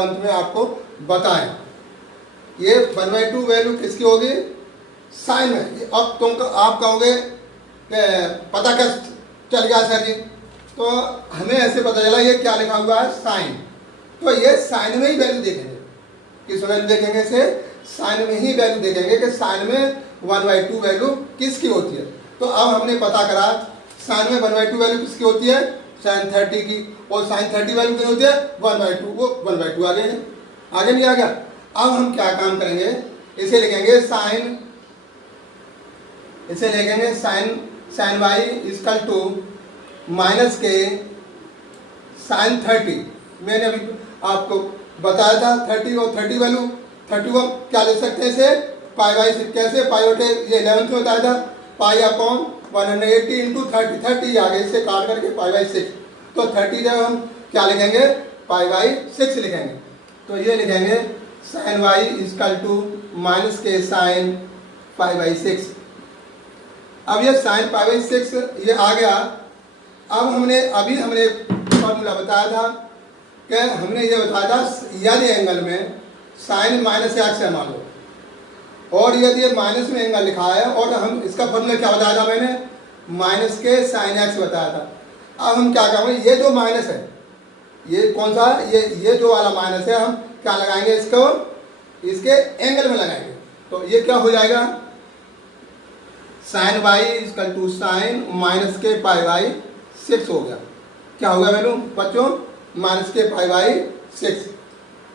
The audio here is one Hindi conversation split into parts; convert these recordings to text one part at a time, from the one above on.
11th में आपको बताएं। ये 1/2 वैल्यू किसकी होगी? साइन में। अब आप कहोगे पता कैसे चल गया सर जी? तो हमें ऐसे पता चला ये क्या लिखा हुआ है, साइन। तो ये साइन में ही वैल्यू देखेंगे। किस वैल्यू देखेंगे? से साइन में ही वैल्यू देखेंगे कि साइन में 1/2 वैल्यू किसकी होती है। तो अब हमने पता करा साइन में 1/2 वैल्यू किसकी होती है? साइन 30 की। और साइन 30 वैल्यू कितनी होती है? 1/2। वो 1/2 आ गए, आगे नहीं आ गया। अब हम क्या काम करेंगे, इसे लिखेंगे साइन, इसे लिखेंगे sine y equal to minus के साइन 30। मैंने अभी आपको बताया था 30 और 30 वैल्यू 30 को क्या ले सकते हैं? इसे पाई बाई 6। कैसे? पाई बटे ये 11th में बताया था, पाई अपॉन 180 इंटू 30। 30 आ गए, इसे काट करके पाई बाई 6। तो 30 जब हम क्या लिखेंगे? पाई बाई 6 लिखेंगे। तो ये लिखेंगे sine y equal to minus के साइन पाई बाई 6। अब ये साइन पाई बाई 6 ये आ गया। अब हमने फॉर्मूला बताया था कि हमने ये बताया था यदि एंगल में साइन माइनस एक्स है मान लो, और यदि ये माइनस में एंगल लिखा है, और हम इसका फॉर्मूला क्या बताया था मैंने? माइनस के साइन एक्स बताया था। अब हम क्या करेंगे, ये जो माइनस है, ये कौन सा? ये जो वाला माइनस है, हम क्या लगाएंगे? इसको इसके एंगल में लगाएंगे। तो ये क्या हो जाएगा? Sine y equal to sine minus के पाई बाई 6 हो गया। क्या होगा वैल्यू बच्चों? माइनस के पाई बाई 6।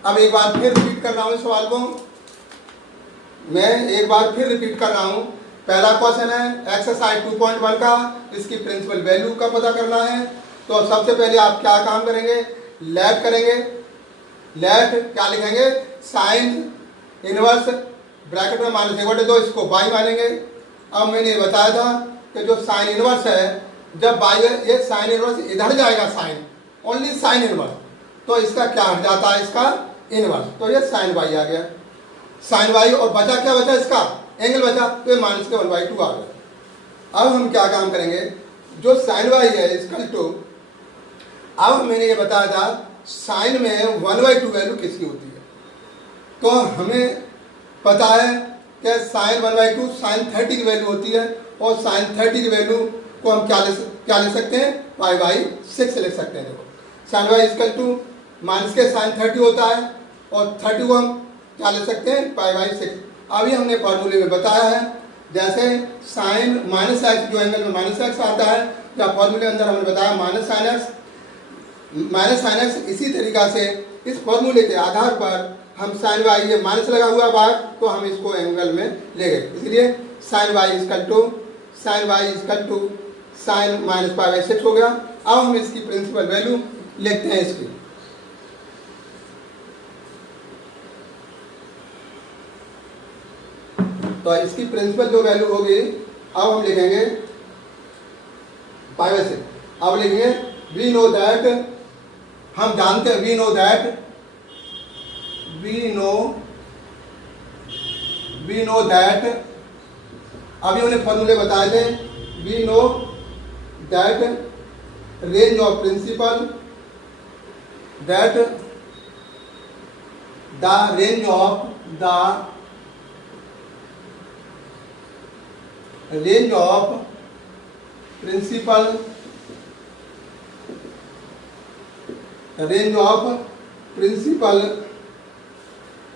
अब एक बार फिर रिपीट कर रहा हूँ इस सवाल को, मैं एक बार फिर रिपीट कर रहा हूँ। पहला क्वेश्चन है एक्सरसाइज 2.1 का, इसकी प्रिंसिपल वैल्यू का पता करना है। तो सबसे पहले आप क्या काम करेंगे? लेट करेंगे। लेट क्या लिखेंगे? साइन इनवर्स ब्रैकेट में माइनस 1/2, इसको बाई मानेंगे। अब मैंने ये बताया था कि जो साइन इनवर्स है, जब बाई ये साइन इनवर्स इधर जाएगा, साइन ओनली साइन इनवर्स, तो इसका क्या हट जाता है? इसका इनवर्स। तो ये साइन वाई आ गया, साइन वाई। और बचा क्या? बचा इसका एंगल बचा, तो ये माइनस के 1/2 आ गया। अब हम क्या काम करेंगे? जो साइन वाई है इक्वल टू, अब मैंने ये बताया था साइन में 1/2 वैल्यू किसकी होती है। तो हमें पता है कि साइन 1/2 साइन 30 की वैल्यू होती है, और साइन 30 की वैल्यू को हम क्या ले सकते हैं? पाई बाई 6 लिख सकते हैं। देखो sine y equal to minus के साइन 30 होता है, और 30 को हम क्या ले सकते हैं? पाई बाई 6। अभी हमने फॉर्मूले में बताया है, जैसे साइन माइनस एक्स, जो एंगल में माइनस एक्स आता है, या फॉर्मूले के अंदर हमने बताया माइनस साइन एक्स। इसी तरीका से इस फॉर्मूले के आधार पर हम साइन वाई, ये माइनस लगा हुआ बाहर, तो हम इसको एंगल में ले गए, इसलिए sine y equal to sine minus pi by 6 हो गया। अब हम इसकी प्रिंसिपल वैल्यू लिखते हैं इसकी। तो इसकी प्रिंसिपल जो वैल्यू होगी, अब हम लिखेंगे पाई बाई 6। अब लिखेंगे वी नो दैट, हम जानते हैं, वी नो दैट, अभी उन्हें फॉर्मूले बताए थे। We know that range of principal, that the range of principal,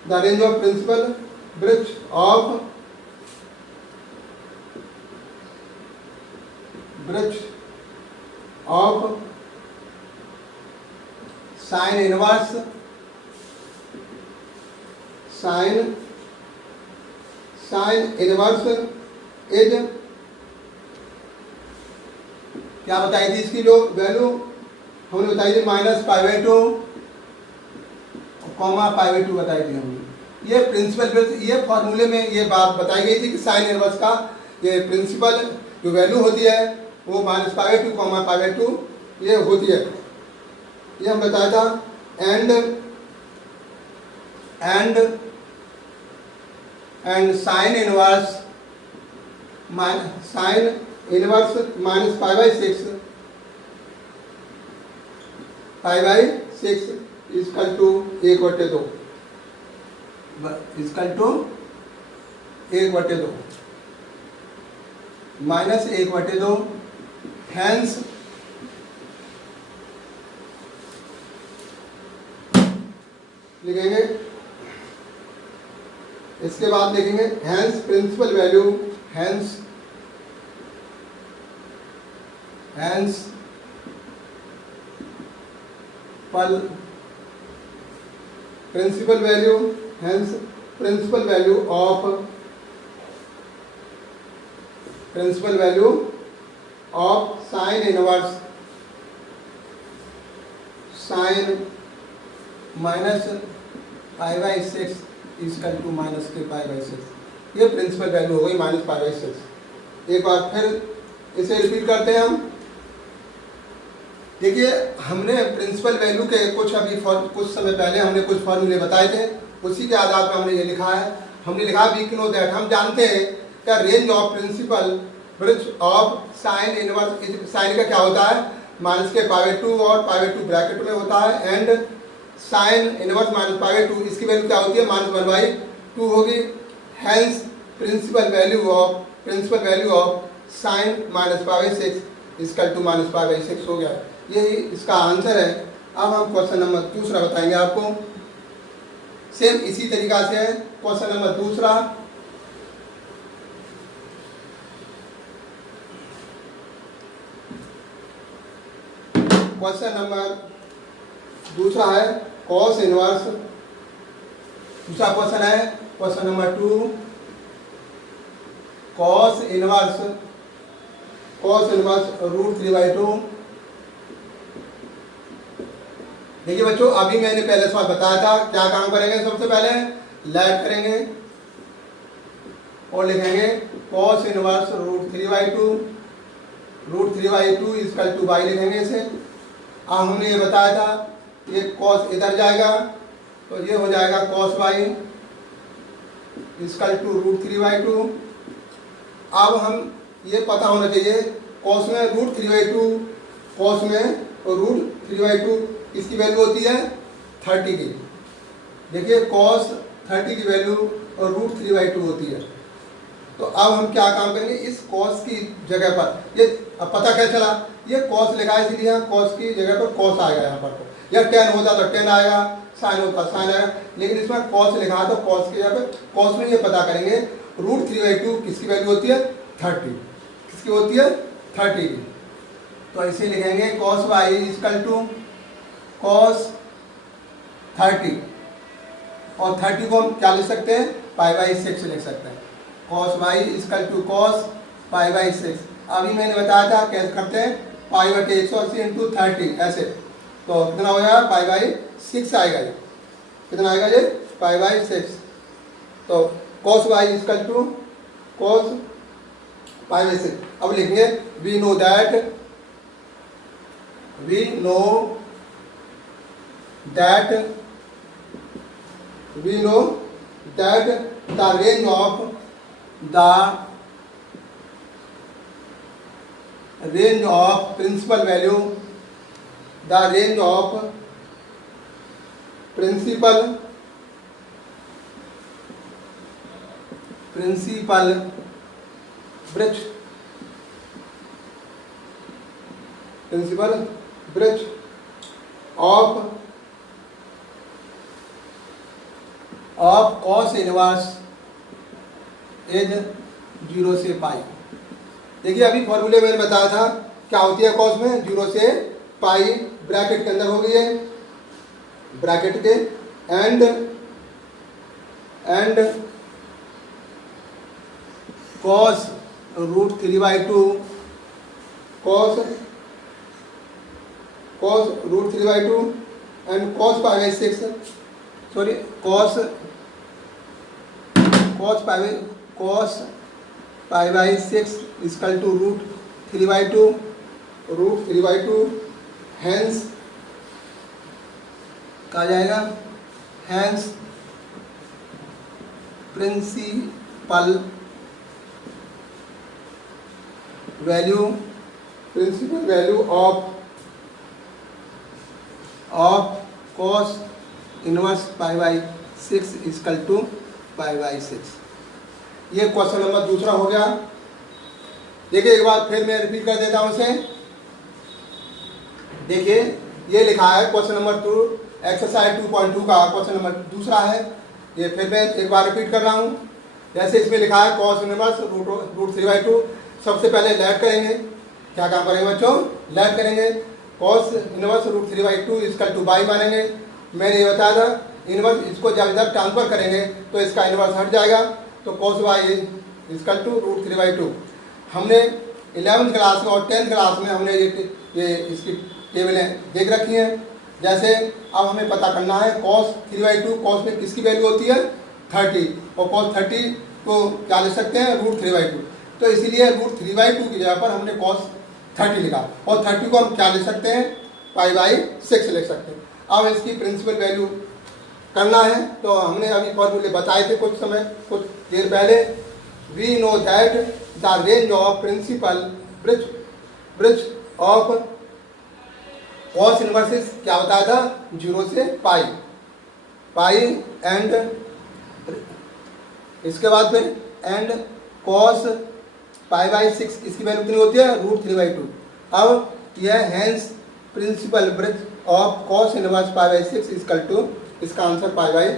the range of principal breadth of sine inverse is, क्या बताई थी इसकी जो वैल्यू हमने बताई थी? Minus pi by 2 comma pi by 2 बताई थी हमने। ये प्रिंसिपल, ये फॉर्मूले में ये बात बताई गई थी कि साइन इनवर्स का ये प्रिंसिपल जो वैल्यू होती है वो minus pi by 2 comma pi by 2 ये होती है। ये हम बताया था। And sine inverse minus pi by 6 equal to 1/2 equal to 1/2 minus 1/2 hence लिखेंगे। इसके बाद लिखेंगे hence principal value hence principal value hence principal value of sine inverse sine minus π/6 equal to minus के π/6। ये प्रिंसिपल वैल्यू हो गई माइनस π/6। एक बार फिर इसे रिपीट करते हैं हम। देखिए हमने प्रिंसिपल वैल्यू के कुछ समय पहले हमने कुछ फॉर्मूले बताए थे, उसी के आधार पर हमने ये लिखा है। हमने लिखा वी कैन नो दैट, हम जानते हैं क्या range of principal bridge of sine inverse, sine का क्या होता है माइनस के π/2 और π/2 ब्रैकेट में होता है, एंड साइन इनवर्स माइनस π/2 इसकी वैल्यू क्या होती है -1/2 होगी। Hence principal value of sine minus π/6 equal to minus π/6 हो गया। यही इसका आंसर है। अब हम क्वेश्चन नंबर दूसरा बताएंगे आपको। सेम इसी तरीका से है क्वेश्चन नंबर दूसरा। क्वेश्चन नंबर दूसरा है कॉस इनवर्स। दूसरा क्वेश्चन है क्वेश्चन नंबर 2 कॉस इनवर्स √3/2। देखिए बच्चों अभी मैंने पहले सवाल बताया था क्या काम करेंगे। सबसे पहले लेट करेंगे और लिखेंगे cos inverse √3/2 equal to y लिखेंगे इसे। अब हमने ये बताया था ये कॉस इधर जाएगा तो ये हो जाएगा कॉस y इजकल टू √3/2। अब हम ये पता होना चाहिए कॉस में √3/2 कॉस में √3/2 इसकी वैल्यू होती है 30 की। देखिए कॉस 30 की वैल्यू और √3/2 होती है। तो अब हम क्या काम करेंगे इस कॉस की जगह पर, ये अब पता क्या चला ये कॉस लिखा है इसलिए यहाँ कॉस की जगह पर कॉस आएगा यहाँ पर। या टेन होता तो टेन आएगा, साइन होता साइन आएगा, लेकिन इसमें कॉस लिखा है तो कॉस की जगह पर कॉस में ये पता करेंगे √3/2 किसकी वैल्यू होती है 30। किसकी होती है 30 की। तो ऐसे लिखेंगे cos y equal to cos 30 और 30 को हम क्या लिख सकते हैं π/6 लिख सकते हैं। Cos y equal to cos π/6। अभी मैंने बताया था कैसे करते हैं π/180 इंटू 30 ऐसे। तो कितना हो जाएगा π/6 आएगा ये। कितना आएगा ये π/6। तो cos y equal to cos π/6। अब लिखेंगे we know that the range of principal value bridge of cos inverse is 0 से π। देखिए अभी फॉर्मूले मैंने बताया था क्या होती है कॉस में 0 से π ब्रैकेट के अंदर हो गई है ब्रैकेट के and cos √3/2 cos √3/2 and cos π/6 sorry cos π/6 equal to √3/2 hence कहा जाएगा hence principal value of cos inverse pi by 6 equal to pi by 6। ये क्वेश्चन नंबर दूसरा हो गया। देखिए एक बार फिर मैं रिपीट कर देता हूँ इसे। देखिए ये लिखा है क्वेश्चन नंबर 2 एक्सरसाइज 2.2 का क्वेश्चन नंबर दूसरा है। ये फिर मैं एक बार रिपीट कर रहा हूँ। जैसे इसमें लिखा है कॉस इनवर्स रूट 3/2। सबसे पहले लेट करेंगे। क्या काम करेंगे बच्चों? लेट करेंगे। Cos inverse root 3/2 equal to y मानेंगे। मैंने ये बताया था इनवर्स इसको जब इधर ट्रांसफर करेंगे तो इसका इनवर्स हट जाएगा, तो cos y equal to root 3/2। हमने 11th क्लास में और 10th क्लास में हमने ये इसकी टेबलें देख रखी हैं। जैसे अब हमें पता करना है कॉस 3/2, कॉस में किसकी वैल्यू होती है 30, और कॉस 30 को क्या लिख सकते हैं रूट 3/2। तो इसीलिए रूट 3/2 की जगह पर हमने कॉस 30 लिखा, और 30 को हम क्या लिख सकते हैं पाई बाई 6 लिख सकते हैं। अब इसकी प्रिंसिपल वैल्यू करना है, तो हमने अभी फॉर्मूले बताए थे कुछ देर पहले। We know that the range of principal bridge of cos inverse is क्या बताया था 0 से पाई एंड इसके बाद फिर एंड कॉस पाई बाई 6 इसकी वैल्यू कितनी होती है रूट 3/2। अब यह hence principal bridge of cos inverse pi by 6 equal to इसका आंसर पाई बाई